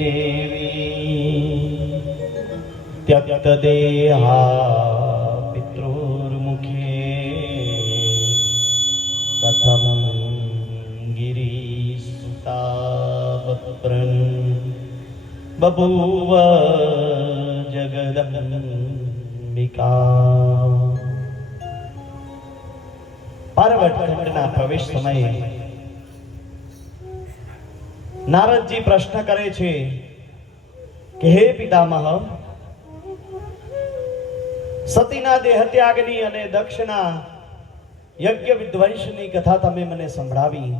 देवी त्यक्त देहा पितृर्मुखे कथम गिरीसुतावप्रन् बभूव जगदम्बिका। પાર્વત ખંડના પ્રવેશ સમયે નારદજી પ્રશ્ન કરે છે કે હે પિતામહ, સતીના દેહત્યાગની અને દક્ષના યજ્ઞ વિધ્વંસની કથા તમે મને સંભળાવી.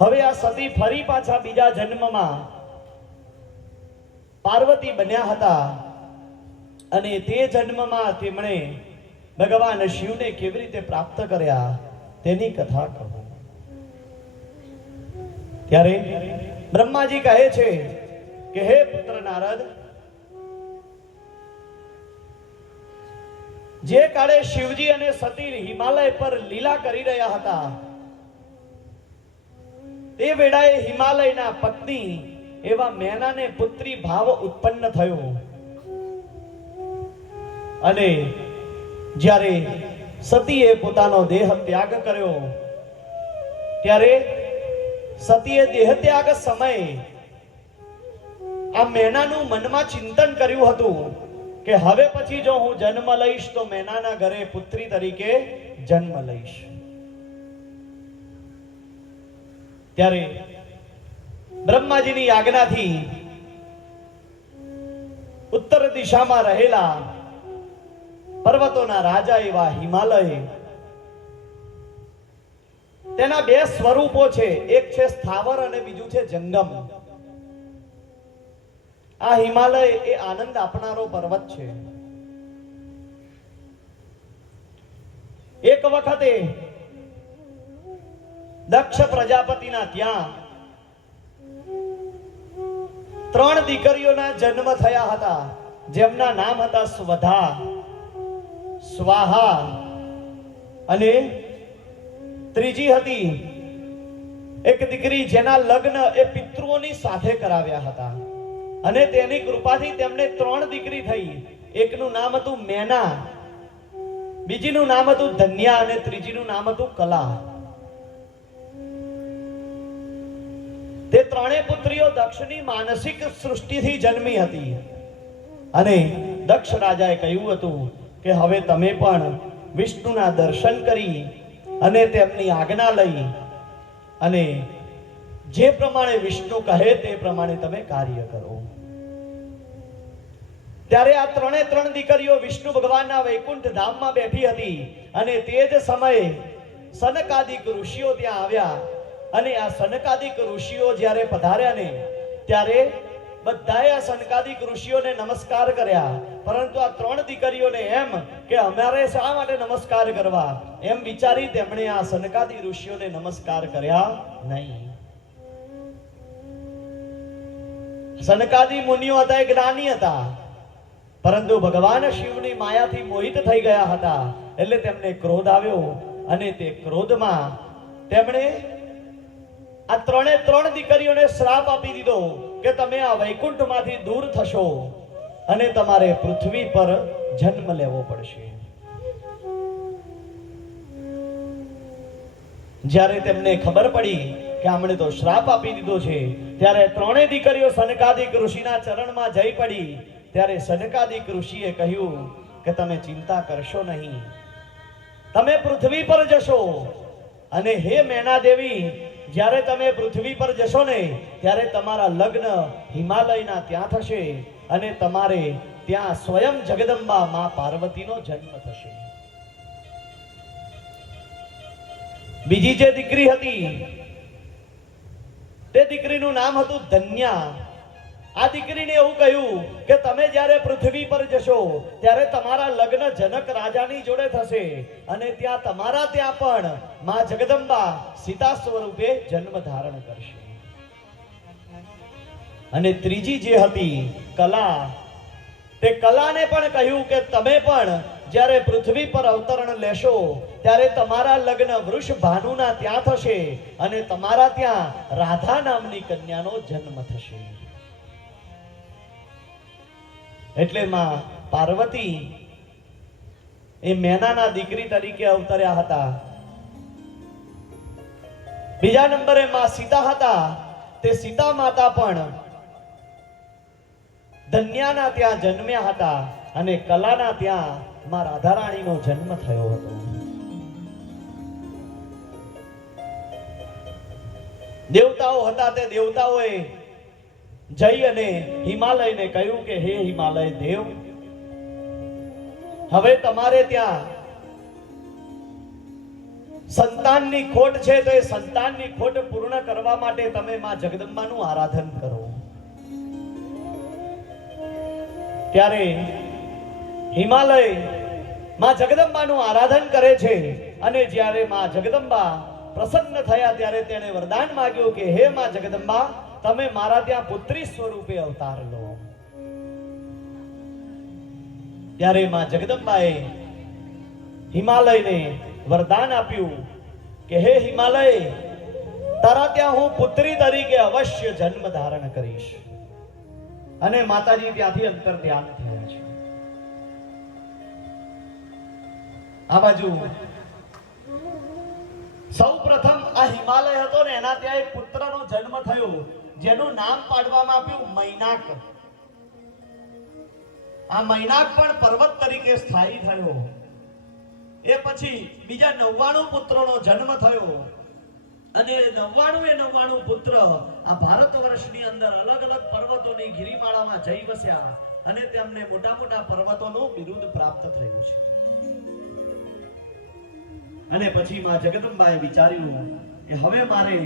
હવે આ સતી ફરી પાછા બીજા જન્મમાં પાર્વતી બન્યા હતા અને તે જન્મમાં તેમણે ભગવાન શિવને કેવી રીતે પ્રાપ્ત કર્યા તેની કથા કહો. ત્યારે બ્રહ્માજી કહે છે કે હે પુત્ર નારદ, જે કાળે શિવજી અને સતી હિમાલય પર લીલા કરી રહ્યા હતા તે વેળાએ હિમાલયના પત્ની એવા મેનાને પુત્રી ભાવ ઉત્પન્ન થયો અને જ્યારે સતીએ પોતાનો દેહ ત્યાગ કર્યો ત્યારે સતીએ દેહ ત્યાગ સમયે આ મેનાનું મનમાં ચિંતન કર્યું હતું કે હવે પછી જો હું જન્મ લઈશ તો મેનાના ઘરે પુત્રી તરીકે જન્મ લઈશ. ત્યારે બ્રહ્માજીની આજ્ઞાથી ઉત્તર દિશામાં રહેલા પર્વતોના રાજા એવા હિમાલય, તેના બે સ્વરૂપો છે, એક છે સ્થાવર અને બીજું છે જંગમ. આ હિમાલય એ આનંદ આપનારો પર્વત છે. એક વખતે દક્ષ પ્રજાપતિના ત્યાં 3 દીકરીઓના જન્મ થયા હતા, જેમના નામ હતા સ્વધા, સ્વાહા અને ત્રીજી હતી એક દીકરી જેના લગ્ન એ પિતૃઓની સાથે કરાવ્યા હતા અને તેની કૃપાથી તેમને 3 દીકરી થઈ. એકનું નામ હતું મેના, બીજીનું નામ હતું ધન્યા અને ત્રીજીનું નામ હતું કલા. તે 3 પુત્રીઓ દક્ષની માનસિક સૃષ્ટિથી જન્મી હતી અને દક્ષ રાજાએ કહ્યું હતું કે હવે તમે પણ વિષ્ણુના દર્શન કરી અને તેમની આજ્ઞા લઈ અને જે પ્રમાણે વિષ્ણુ કહે તે પ્રમાણે તમે કાર્ય કરો. ત્યારે આ 3 દીકરીઓ વિષ્ણુ ભગવાનના વૈકુંઠ ધામમાં બેઠી હતી અને તે જ સમયે સનકાદિક ઋષિઓ ત્યાં આવ્યા અને આ સનકાદિક ઋષિઓ જ્યારે પધાર્યા ને ત્યારે બધાએ આ સનકાદિક ઋષિઓને નમસ્કાર કર્યા, પરંતુ આ 3 દીકરીઓને એમ કે અમારે શા માટે નમસ્કાર કરવા એમ વિચારી તેમણે આ સનકાદિક ઋષિઓને નમસ્કાર કર્યા નહીં. સનકાદિક મુનિઓ હતા, જ્ઞાની હતા, પરંતુ ભગવાન શિવની માયાથી મોહિત થઈ ગયા હતા એટલે તેમને ક્રોધ આવ્યો અને તે ક્રોધમાં તેમણે આ 3 દીકરીઓને શ્રાપ આપી દીધો કે તમે આ વૈકુંઠમાંથી દૂર થશો અને તમારે પૃથ્વી પર જન્મ લેવો પડશે. જ્યારે તેમને ખબર પડી કે આમણે તો શ્રાપ આપી દીધો છે ત્યારે 3 દીકરીઓ સનકાદિક ઋષિના ચરણમાં જઈ પડી. ત્યારે સનકાદિક ઋષિએ કહ્યું કે તમે ચિંતા કરશો નહીં, તમે પૃથ્વી પર જશો અને હે મેના દેવી, જ્યારે તમે પૃથ્વી પર જશો ને ત્યારે તમારા લગ્ન હિમાલયના ત્યાં થશે અને તમારે ત્યાં સ્વયં જગદંબા માં પાર્વતીનો જન્મ થશે. બીજી જે દીકરી હતી તે દીકરીનું નામ હતું ધન્યા. આ દીકરીને એવું કહ્યું કે તમે જ્યારે પૃથ્વી પર જશો ત્યારે તમારા લગ્ન જનક રાજાની જોડે થશે અને ત્યાં તમારા ત્યાં પણ માં જગદંબા સીતા સ્વરૂપે જન્મ ધારણ કરશે. અને ત્રીજી જે હતી કલા, તે કલાને પણ કહ્યું કે તમે પણ જ્યારે પૃથ્વી પર અવતરણ લેશો ત્યારે તમારા લગ્ન વૃષ ભાનુના ત્યાં થશે અને તમારા ત્યાં રાધા નામની કન્યાનો જન્મ થશે. એટલે માં પાર્વતી એ મેનાના દીકરી તરીકે અવતર્યા હતા. બીજા નંબરે માં સીતા હતા. તે સીતા માતા પણ ધન્યાના ત્યાં જન્મ્યા હતા અને કલાના ત્યાં માં રાધારાણીનો જન્મ થયો હતો. દેવતાઓ હતા તે દેવતાઓએ જઈ અને હિમાલયને કહ્યું કે હે હિમાલય દેવ, હવે તમારે ત્યાં સંતાનની ખોટ છે તો એ સંતાનની ખોટ પૂર્ણ કરવા માટે તમે માં જગદંબાનું આરાધન કરો. ત્યારે હિમાલય માં જગદંબાનું આરાધન કરે છે અને જ્યારે માં જગદંબા પ્રસન્ન થયા ત્યારે તેણે વરદાન માંગ્યું કે હે માં જગદંબા, તમે મારા ત્યાં પુત્રી સ્વરૂપે અવતાર લો. ત્યારે માં જગદંબાએ હિમાલયને વરદાન આપ્યું કે હે હિમાલય, તારા ત્યાં હું પુત્રી તરીકે અવશ્ય જન્મ ધારણ કરીશ. અને માતાજી ત્યાંથી અંતર ધ્યાન થયા છે. આ બાજુ સૌ પ્રથમ આ હિમાલય હતો ને એના ત્યાં એક પુત્રનો જન્મ થયો જેનું નામ પાડવામાં આવ્યું મૈનાક. આ મૈનાક પણ પર્વત તરીકે સ્થાયી થયો. એ પછી બીજા 99 પુત્રોનો જન્મ થયો અને 99 પુત્ર આ ભારત વર્ષની અંદર અલગ અલગ પર્વતોની ગિરિમાળામાં જઈ વસ્યા અને તેમને મોટા મોટા પર્વતોનું બિરુદ પ્રાપ્ત થયું છે. અને પછી માં જગદંબાએ વિચાર્યું કે હવે મારે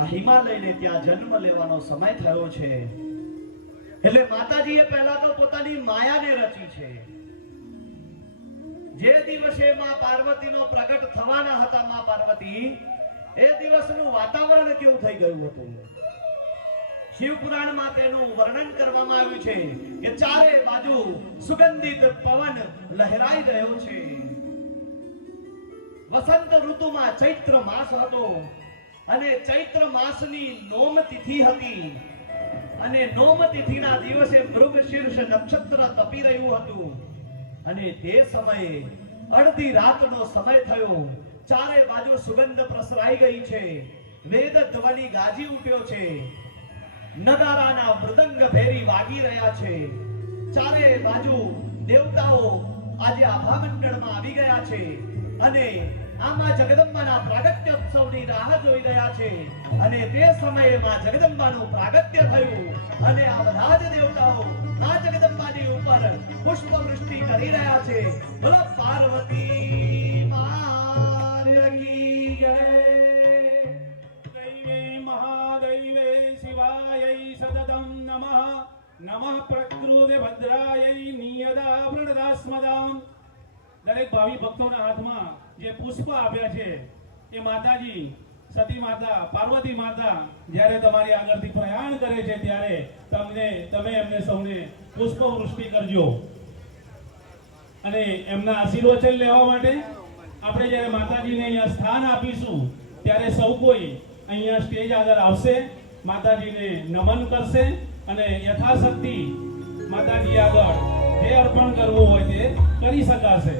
આ હિમાલયને ત્યાં જન્મ લેવાનો સમય થયો છે. એટલે માતાજીએ પહેલા તો પોતાની માયાને રચી છે. જે દિવસે માં પાર્વતીનો પ્રગટ થવાના હતા માં પાર્વતી, એ દિવસનું વાતાવરણ કેવું થઈ ગયું હતું. શિવ પુરાણમાં તેનું વર્ણન કરવામાં આવ્યું છે કે ચારે બાજુ સુગંધિત પવન લહેરાઈ રહ્યો છે. વસંત ઋતુમાં ચૈત્ર માસ હતો અને ચૈત્ર માસની નોમ તિથિ હતી અને નોમ તિથિના દિવસે મૃગશીર્ષ નક્ષત્ર તપી રહ્યું હતું અને તે સમયે અડધી રાતનો સમય થયો. ચારે બાજુ સુગંધ પ્રસરાઈ ગઈ છે. વેદ ધ્વનિ ગાજી ઉઠ્યો છે. નગારાના મૃદંગ ભેરી વાગી રહ્યા છે. ચારે બાજુ દેવતાઓ આજે આભામંડળમાં આવી ગયા છે અને આમાં જગદંબાના પ્રાગટ્યોત્સવની રાહ જોઈ રહ્યા છે. અને તે સમયે માં જગદંબાનું પ્રાગટ્ય થયું અને આ બધા જ દેવતાઓ માં જગદંબાની ઉપર પુષ્પ વૃષ્ટિ કરી રહ્યા છે. બોલો પાર્વતી માત કી જય. દૈવે મહાદૈવે શિવાય સતતમ નમઃ. નમઃ પ્રકૃતે ભદ્રાય નિયદા પ્रणदास्मदाम्. દરેક ભાવિ ભક્તોના હાથમાં જે પુષ્પ આપ્યા છે એ માતાજી સતી માતા પાર્વતી માતા જ્યારે તમારી આગળથી પ્રયાણ કરે છે ત્યારે તમે એમને સૌને પુષ્પ વૃષ્ટિ કરજો. અને એમના આશીર્વચન લેવા માટે આપણે જ્યારે માતાજીને અહીંયા સ્થાન આપીશું ત્યારે સૌ કોઈ અહીંયા સ્ટેજ આગળ આવશે, માતાજીને નમન કરશે અને યથાશક્તિ માતાજી આગળ જે અર્પણ કરવું હોય તે કરી શકાશે.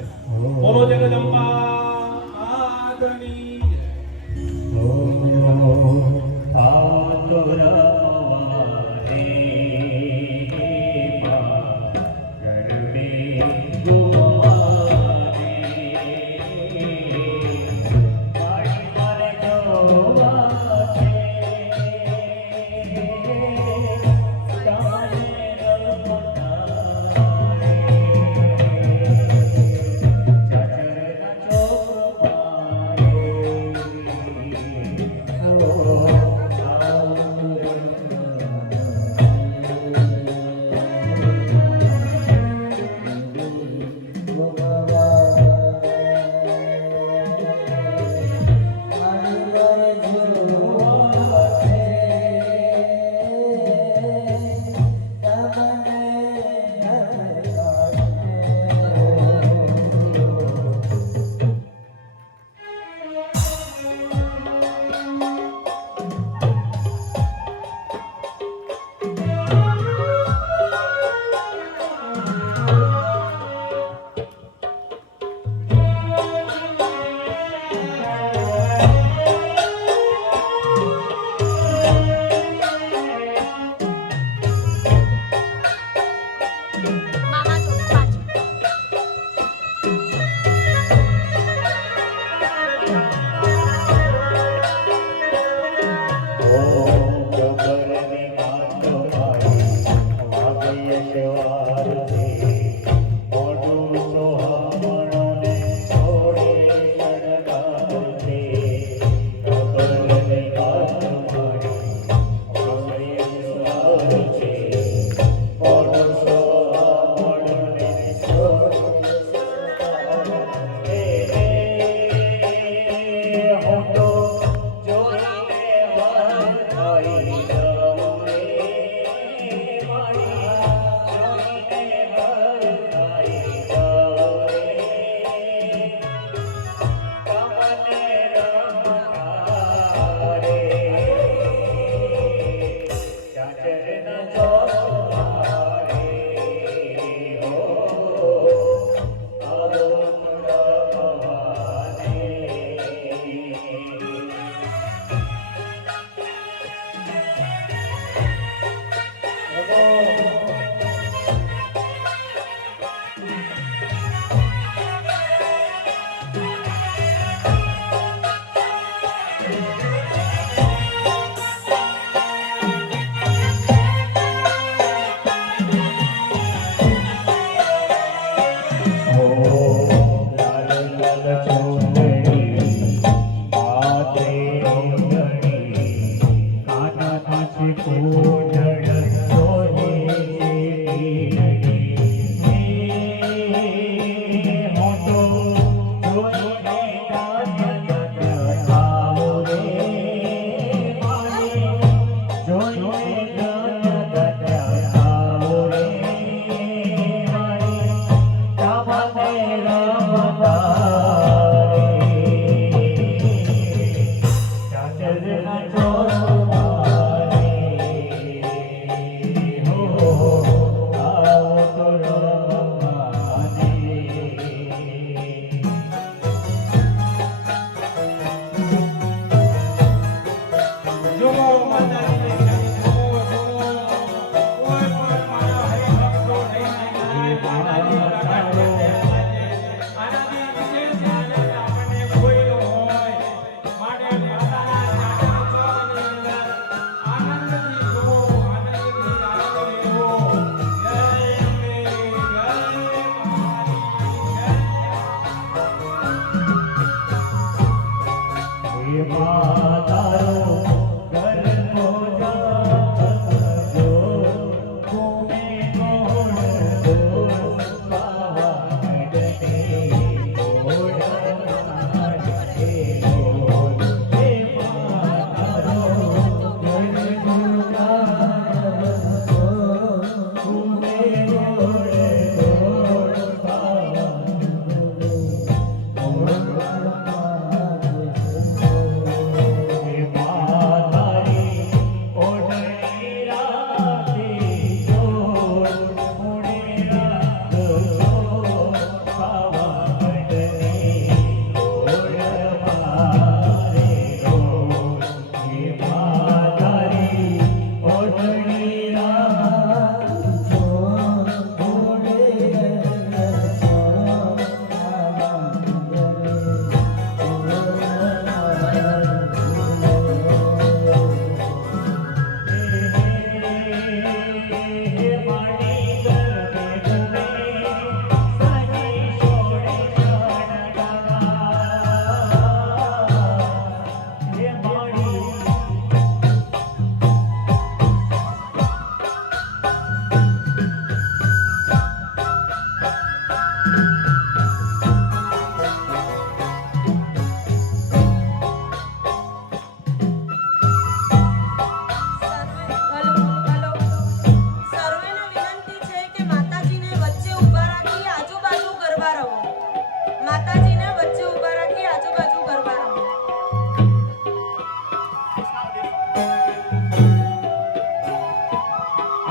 બોલો જગદંબા માતની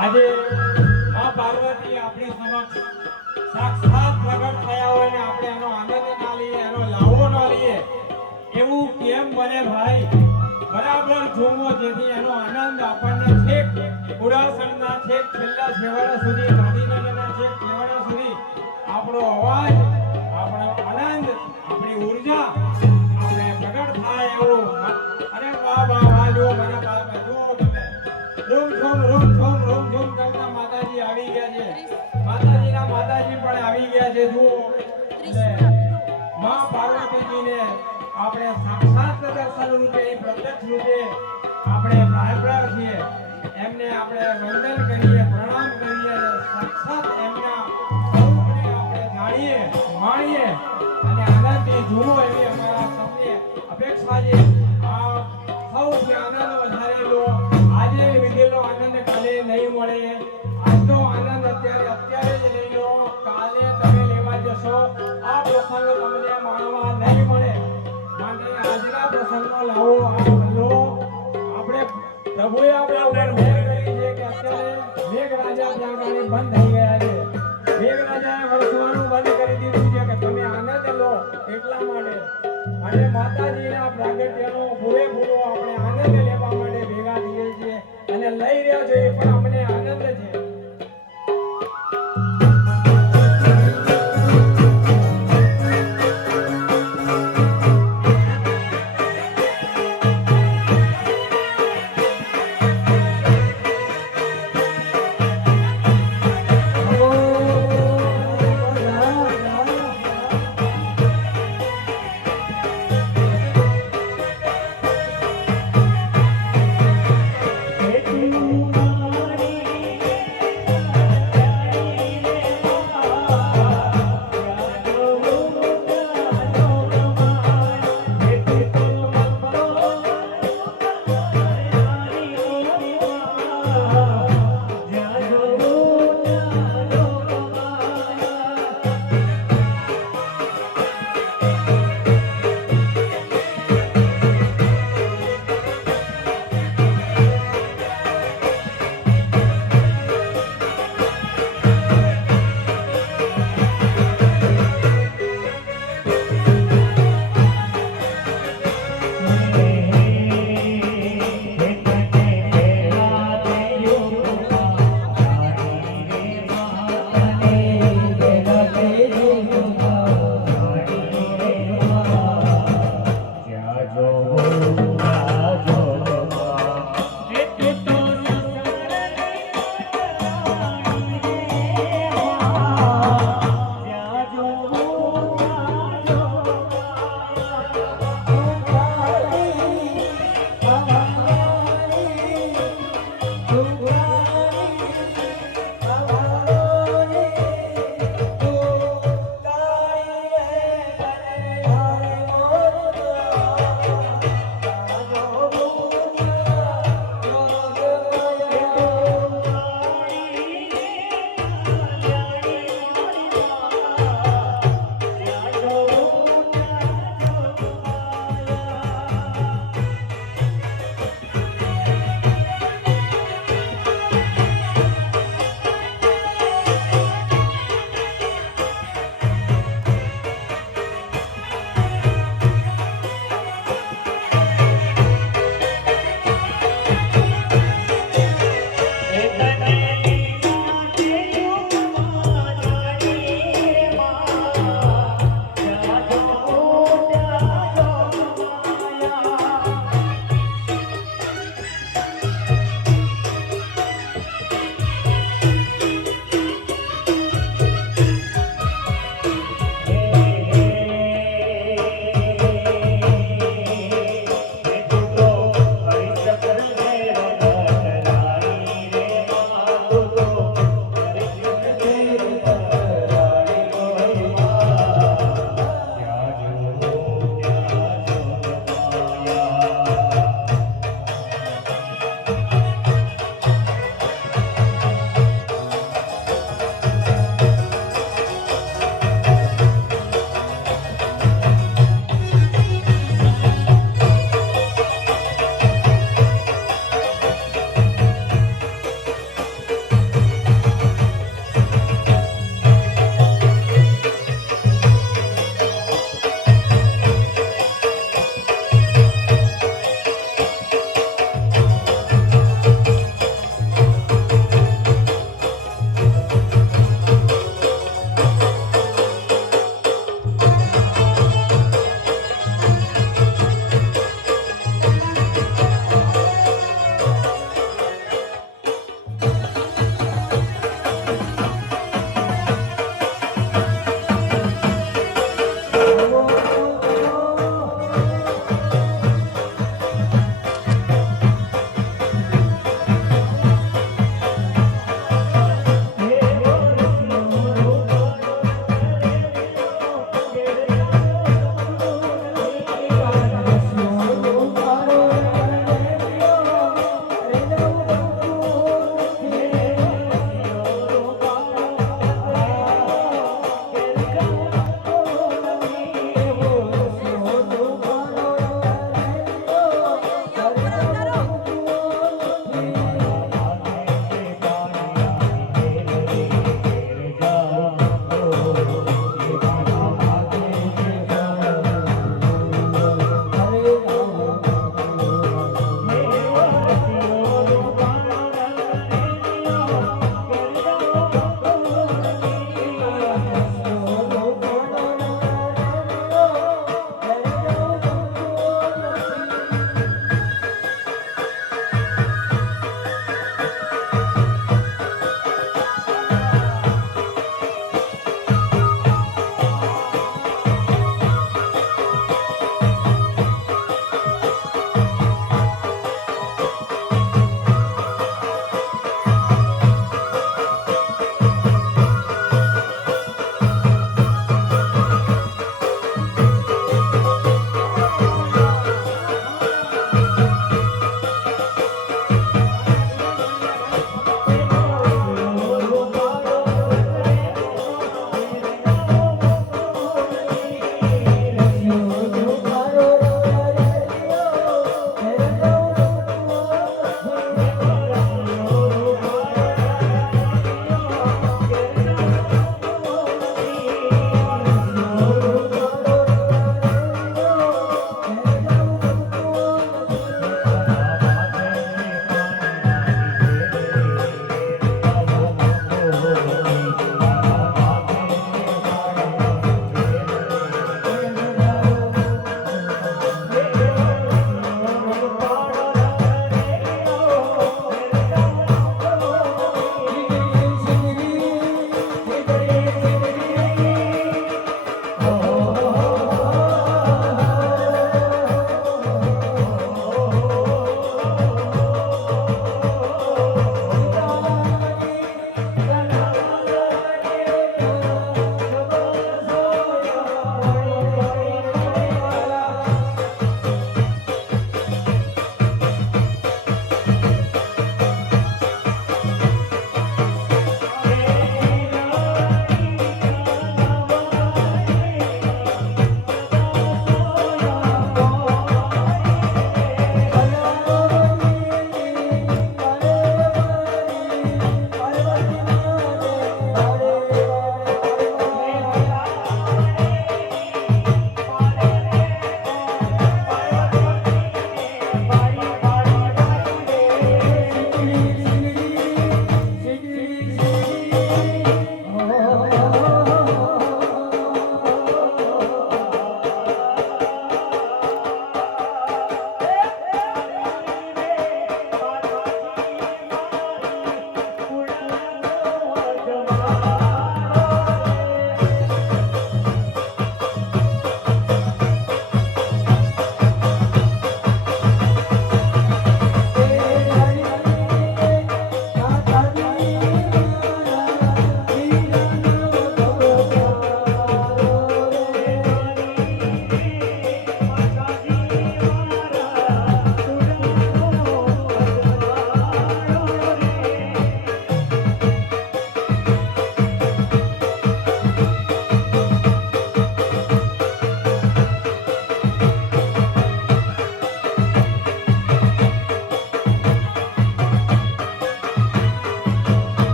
આજે આ પાર્વતી આપણી સમક્ષ સાક્ષાત પ્રગટ થયા હોય ને આપણે એનો આનંદ ના લઈએ, એનો લાવો ના લઈએ, એવું કેમ બને ભાઈ? બરાબર જોવો, જેથી એનો આનંદ આપણને છેક ઉડાસણના છેક છેલ્લા છેવાડા સુધી, ગાંધીનગરના છેક છેવાડા સુધી આપણો અવાજ, આપણો આનંદ, આપણી ઉર્જા આપણે પ્રગટ થાય એવું. અરે વાહ વાહ વાહ, જો મને બાબા જો તમે રૂમ ઝૂમ કરતા માતાજી આવી ગયા છે. માતાજીના માતાજી પણ આવી ગયા છે. જુઓ, માં પાર્વતીજીને આપણે સાક્ષાત દર્શન રૂપે, પ્રત્યક્ષ રૂપે આપણે પ્રાર્થના છીએ. એમને આપણે વંદન કરીએ, પ્રણામ કરીએ, સાક્ષાત એમના સ્વરૂપને આપણે જાણીએ, માણીએ અને આનંદથી ઝૂમો એવી અમારા સૌની અપેક્ષા છે. આ સૌથી આનંદ વધારેલો આજે લીધેલો આનંદ કાલે નહીં મળે. આજનો આનંદ અત્યારે જ લઈ લો, કાલે તમે લેવા જશો આ પ્રસંગ તમને માણવા નહીં મળે. માટે આજના પ્રસંગનો લાવો લો. આપણે પ્રભુએ આપણા ઉપર મેઘ કરી છે કે અત્યારે મેઘરાજા ત્યાં આગળ બંધ થઈ ગયા છે. મેઘરાજાએ વરસવાનું બંધ કરી દીધું છે કે તમે આનંદ લો. એટલા માટે અને માતાજીના પ્રાગટ્યનો પૂરેપૂરો આપણે આનંદ લેવા માટે ભેગા થઈએ છીએ અને લઈ રહ્યા છે, એ પણ અમને આનંદ છે. Thank you.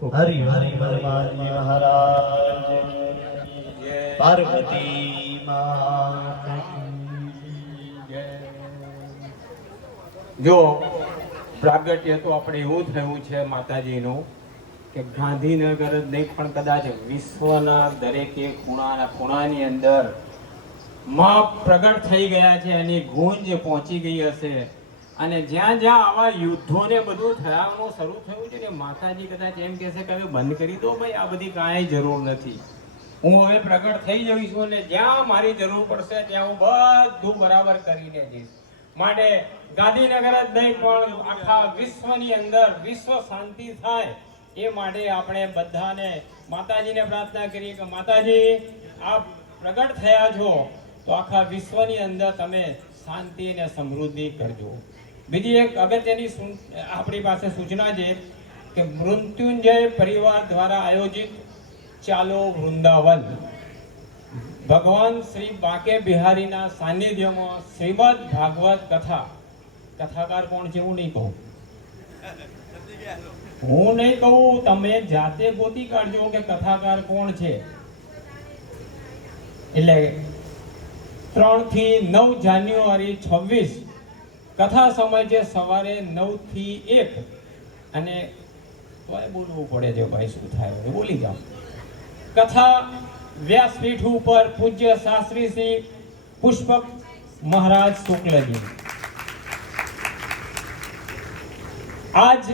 હરિ હરિ હનુમાનજી મહારાજ પાર્વતી માત કી જય. જો પ્રાગટ્ય તો આપણે એવું થયું છે માતાજીનું કે ગાંધીનગર જ નહીં પણ કદાચ વિશ્વના દરેકે ખૂણાની અંદર માં પ્રગટ થઈ ગયા છે, એની ગુંજ પહોંચી ગઈ હશે. અને જ્યાં જ્યાં આવા યુદ્ધોને બધું થવાનું શરૂ થયું છે ને, માતાજી કદાચ એમ કહેશે કે હવે બંધ કરી દો ભાઈ, આ બધી કાંઈ જરૂર નથી, હું હવે પ્રગટ થઈ જઈશ અને જ્યાં મારી જરૂર પડશે ત્યાં હું બધું બરાબર કરીને જઈશ. માટે ગાંધીનગર જ નહીં પણ આખા વિશ્વની અંદર વિશ્વ શાંતિ થાય એ માટે આપણે બધાને માતાજીને પ્રાર્થના કરીએ કે માતાજી આપ પ્રગટ થયા છો તો આખા વિશ્વની અંદર તમે શાંતિ અને સમૃદ્ધિ કરજો. બીજી એક અગત્યની આપણી પાસે સૂચના છે કે મૃત્યુંજય પરિવાર દ્વારા આયોજિત ચાલો વૃંદાવન ભગવાન શ્રી બાંકે બિહારીના સાનિધ્યમાં શ્રીમદ ભાગવત કથા. કથાકાર કોણ છે હું નહીં કહું, તમે જાતે ગોતી કાઢજો કે કથાકાર કોણ છે. એટલે 3 થી 9 જાન્યુઆરી 26 કથા સમય છે સવારે 9 થી 1 અને બોલવું પડે છે ભાઈ, શું થાય બોલી જાઓ. કથા વ્યાસપીઠ ઉપર પૂજ્ય શાસ્ત્રી શ્રી પુષ્પક મહારાજ શુક્લજી. આજ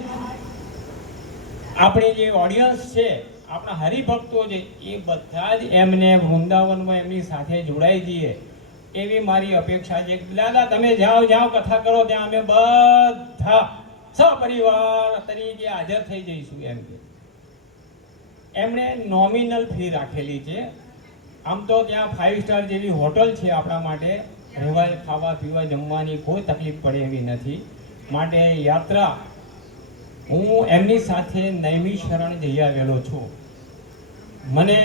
આપણી જે ઓડિયન્સ છે, આપણા હરિભક્તો છે, એ બધા જ એમને વૃંદાવનમાં એમની સાથે જોડાઈ જઈએ એવી મારી અપેક્ષા છે. દાદા તમે જાઓ કથા કરો, ત્યાં અમે બધા સપરિવાર તરીકે હાજર થઈ જઈશું એમ કે. એમણે નોમિનલ ફી રાખેલી છે. આમ તો ત્યાં 5 સ્ટાર જેવી હોટલ છે, આપણા માટે રહેવા ખાવા પીવા જમવાની કોઈ તકલીફ પડે એવી નથી. માટે યાત્રા હું એમની સાથે નૈમિષારણ્ય જઈ આવેલો છું. મને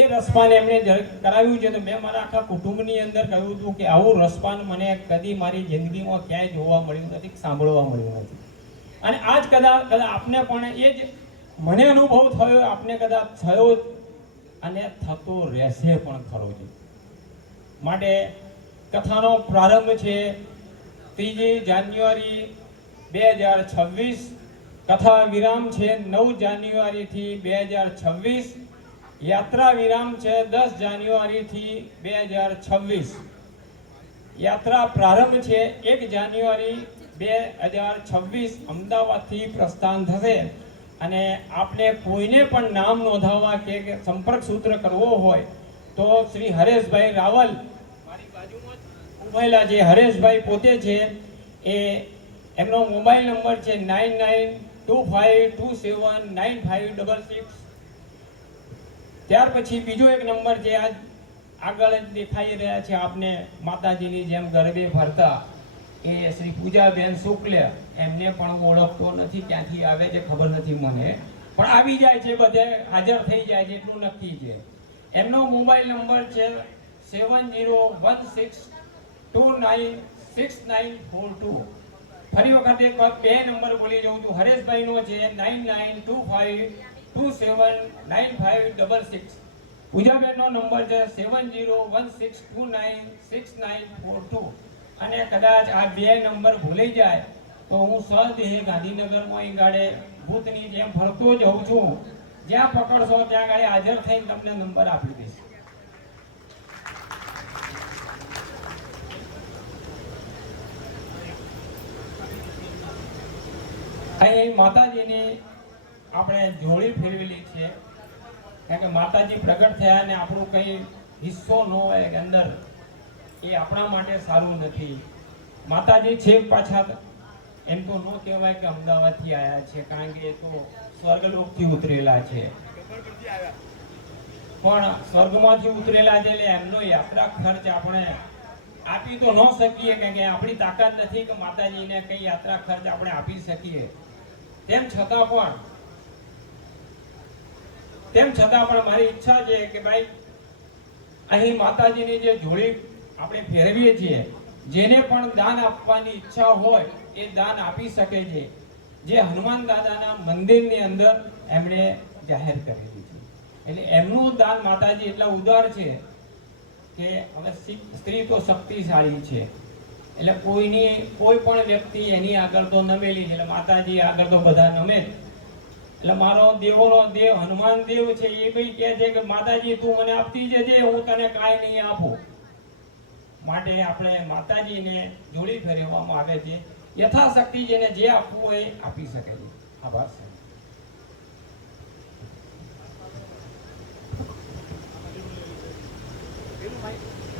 એ રસપાન એમણે કરાવ્યું છે તો મેં મારા આખા કુટુંબની અંદર કહ્યું હતું કે આવું રસપાન મને કદી મારી જિંદગીમાં ક્યાંય જોવા મળ્યું નથી, સાંભળવા મળ્યું નથી. અને આજ કદાચ આપને પણ એ જ મને અનુભવ થયો, આપને કદાચ થયો અને થતો રહેશે પણ ખરો છે. માટે કથાનો પ્રારંભ છે 3 જાન્યુઆરી 2026. કથા વિરામ છે 9 જાન્યુઆરી થી 2026. યાત્રા વિરામ છે 10 જાન્યુઆરી થી 2026. યાત્રા પ્રારંભ છે 1 જાન્યુઆરી 2026 અમદાવાદથી પ્રસ્થાન થશે. અને આપને કોઈને પણ નામ નોંધાવવા કે સંપર્ક સૂત્ર કરવો હોય તો શ્રી હરેશભાઈ રાવલ મારી બાજુમાં ઉભેલા જે હરેશભાઈ પોતે છે, એ એમનો મોબાઈલ નંબર છે 9925279566. ત્યાર પછી બીજો એક નંબર છે, આજ આગળ જ દેખાઈ રહ્યા છે આપને માતાજીની જેમ ગરબે ફરતા, એ શ્રી પૂજાબેન શુક્લ. એમને પણ હું ઓળખતો નથી, ક્યાંથી આવે છે ખબર નથી મને, પણ આવી જાય છે, બધે હાજર થઈ જાય છે એટલું નક્કી છે. એમનો મોબાઈલ નંબર છે 7016296942. ફરી વખત એક બે નંબર બોલી જાઉં છું. હરેશભાઈનો છે 9925279566. પૂજાબેનનો નંબર છે 7016296942. અને કદાચ આ બે નંબર ભૂલી જાય તો હું સહદેહ ગાંધીનગરમાં અહીં ગાડે ભૂતની જેમ ફરતો જઉં છું, જ્યાં પકડશો ત્યાં ગાડે હાજર થઈને તમને નંબર આપી દઈશ. અહીં માતાજીની આપણે જોડી ફેરવેલી છે, કારણ કે માતાજી પ્રગટ થયા ને આપણું કંઈ હિસ્સો ન હોય અંદર, એ આપણા માટે સારું નથી. માતાજી છે પાછા એમ તો ન કહેવાય કે અમદાવાદથી આવ્યા છે, કારણ કે એ તો સ્વર્ગલોકથી ઉતરેલા છે. પણ સ્વર્ગમાંથી ઉતરેલા છે એટલે એમનો યાત્રા ખર્ચ આપણે આપી તો ન શકીએ, કારણ કે આપણી તાકાત નથી કે માતાજીને કઈ યાત્રા ખર્ચ આપણે આપી શકીએ. તેમ છતાં પણ મારી ઈચ્છા છે કે ભાઈ અહીં માતાજીની જે જોડી આપણે ફેરવીએ છીએ, જેને પણ દાન આપવાની ઈચ્છા હોય એ દાન આપી શકે છે. જે હનુમાન દાદાના મંદિરની અંદર એમણે જાહેર કરેલી છે. એટલે એમનું દાન માતાજી એટલા ઉદાર છે કે હવે સ્ત્રી તો શક્તિશાળી છે, એટલે કોઈ પણ વ્યક્તિ એની આગળ તો નમેલી છે, એટલે માતાજી આગળ તો બધા નમે જ. એટલે મારો દેવોનો દેવ હનુમાન દેવ છે એ ભાઈ કહે છે કે માતાજી તું મને આપતી જજે, હું તને કાંઈ નહીં આપું. માટે આપણે માતાજીને જોડી ફેરવવામાં આવે છે. યથાશક્તિ જેને જે આપવું હોય એ આપી શકે છે. આભાર છે. પેલું માહિતી